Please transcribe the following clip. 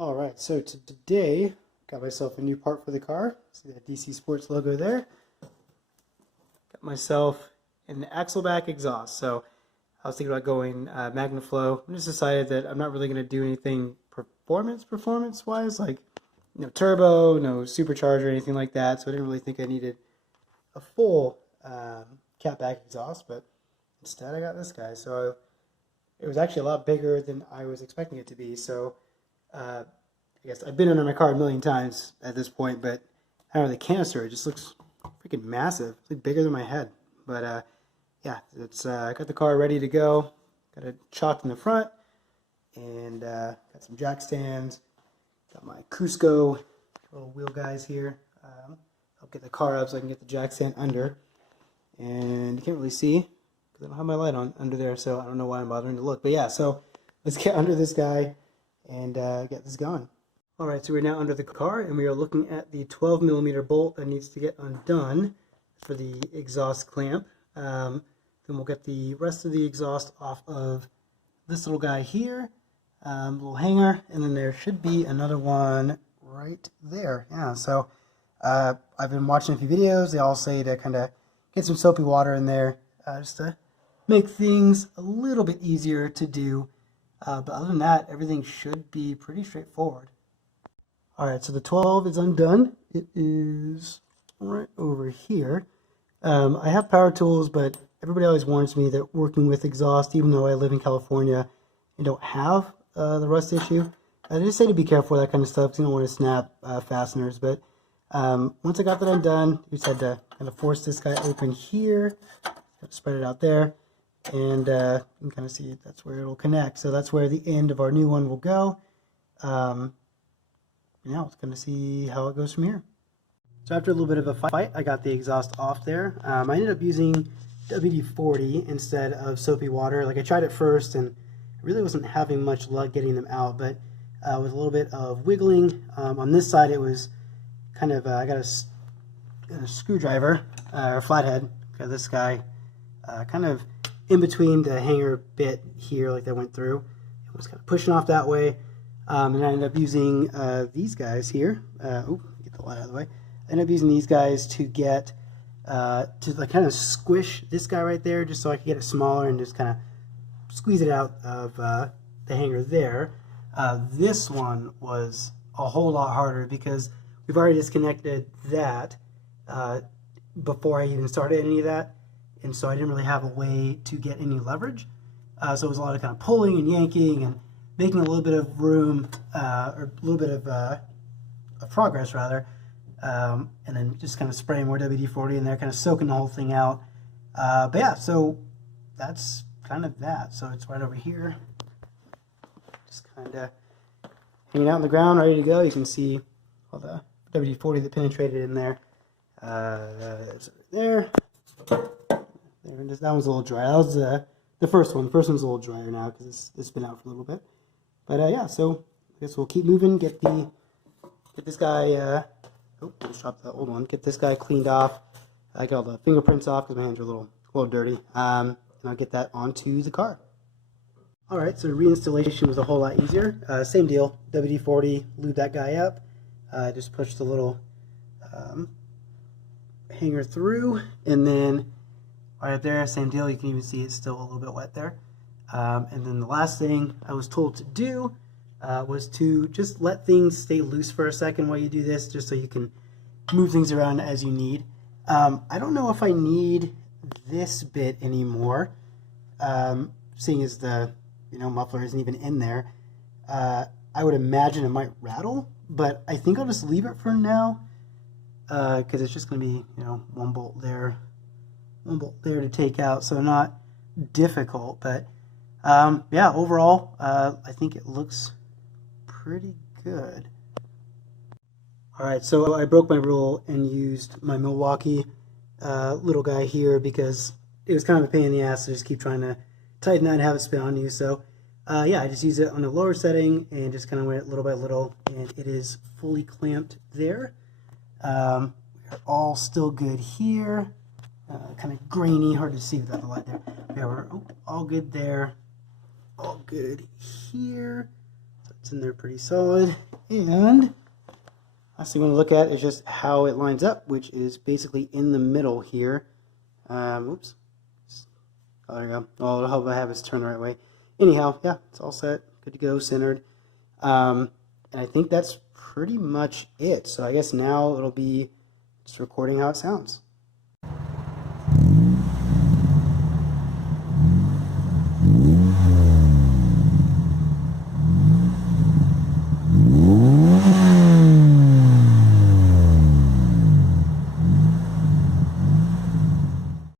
Alright, so today, got myself a new part for the car. See that DC Sports logo there? Got myself an axle back exhaust. So I was thinking about going MagnaFlow. I just decided that I'm not really going to do anything performance-wise, like no turbo, no supercharger, anything like that. So I didn't really think I needed a full cat back exhaust, but instead I got this guy. So it was actually a lot bigger than I was expecting it to be. So I guess I've been under my car a million times at this point, but I don't know, the canister, it just looks freaking massive. It's like bigger than my head. But yeah, it's I got the car ready to go. Got it chalked in the front, and got some jack stands. Got my Cusco little wheel guys here. I'll get the car up so I can get the jack stand under. And you can't really see because I don't have my light on under there, so I don't know why I'm bothering to look. But yeah, so let's get under this guy and get this going. Alright, so we're now under the car and we are looking at the 12mm bolt that needs to get undone for the exhaust clamp. Then we'll get the rest of the exhaust off of this little guy here, little hanger, and then there should be another one right there. Yeah, so I've been watching a few videos. They all say to kind of get some soapy water in there just to make things a little bit easier to do. But other than that, everything should be pretty straightforward. Alright, so the 12 is undone. It is right over here. I have power tools, but everybody always warns me that working with exhaust, even though I live in California and don't have the rust issue, I just say to be careful with that kind of stuff because you don't want to snap fasteners. But once I got that undone, you just had to kind of force this guy open here, spread it out there, and you can kind of see that's where it'll connect. So that's where the end of our new one will go. Now it's going to see how it goes from here. So after a little bit of a fight, I got the exhaust off there. I ended up using WD-40 instead of soapy water. Like I tried it first and really wasn't having much luck getting them out, but with a little bit of wiggling on this side, it was kind of I got a screwdriver or flathead. Got this guy kind of in between the hanger bit here, like that went through. It was kind of pushing off that way, and I ended up using these guys here. Get the light out of the way. I ended up using these guys to get to like kind of squish this guy right there, just so I could get it smaller and just kind of squeeze it out of the hanger there. This one was a whole lot harder because we've already disconnected that before I even started any of that, and so I didn't really have a way to get any leverage. So it was a lot of kind of pulling and yanking and making a little bit of room, or a little bit of progress rather, and then just kind of spraying more WD-40 in there, kind of soaking the whole thing out. But yeah, so that's kind of that. So it's right over here, just kind of hanging out on the ground, ready to go. You can see all the WD-40 that penetrated in there. There it is. That one's a little dry. That was the first one. The first one's a little drier now because it's been out for a little bit. But yeah, so I guess we'll keep moving. Get this guy. Let's drop the old one. Get this guy cleaned off. I got all the fingerprints off because my hands are a little dirty. And I'll get that onto the car. Alright, so reinstallation was a whole lot easier. Same deal. WD-40, lube that guy up. Just push the little hanger through, and then right up there, same deal. You can even see it's still a little bit wet there. And then the last thing I was told to do was to just let things stay loose for a second while you do this, just so you can move things around as you need. I don't know if I need this bit anymore, seeing as the muffler isn't even in there. I would imagine it might rattle, but I think I'll just leave it for now because it's just going to be one bolt there to take out, so not difficult. But yeah, overall I think it looks pretty good. Alright, so I broke my rule and used my Milwaukee little guy here because it was kind of a pain in the ass to just keep trying to tighten that and have it spin on you. So yeah, I just use it on a lower setting and just kind of went little by little, and it is fully clamped there. We're all still good here. Kind of grainy, hard to see without the light there. Yeah, we're all good there. All good here. So it's in there pretty solid. And last thing we want to look at is just how it lines up, which is basically in the middle here. Oops. Oh, there you go. Oh, it'll help if I have this turned the right way. Anyhow, yeah, it's all set. Good to go, centered. And I think that's pretty much it. So I guess now it'll be just recording how it sounds.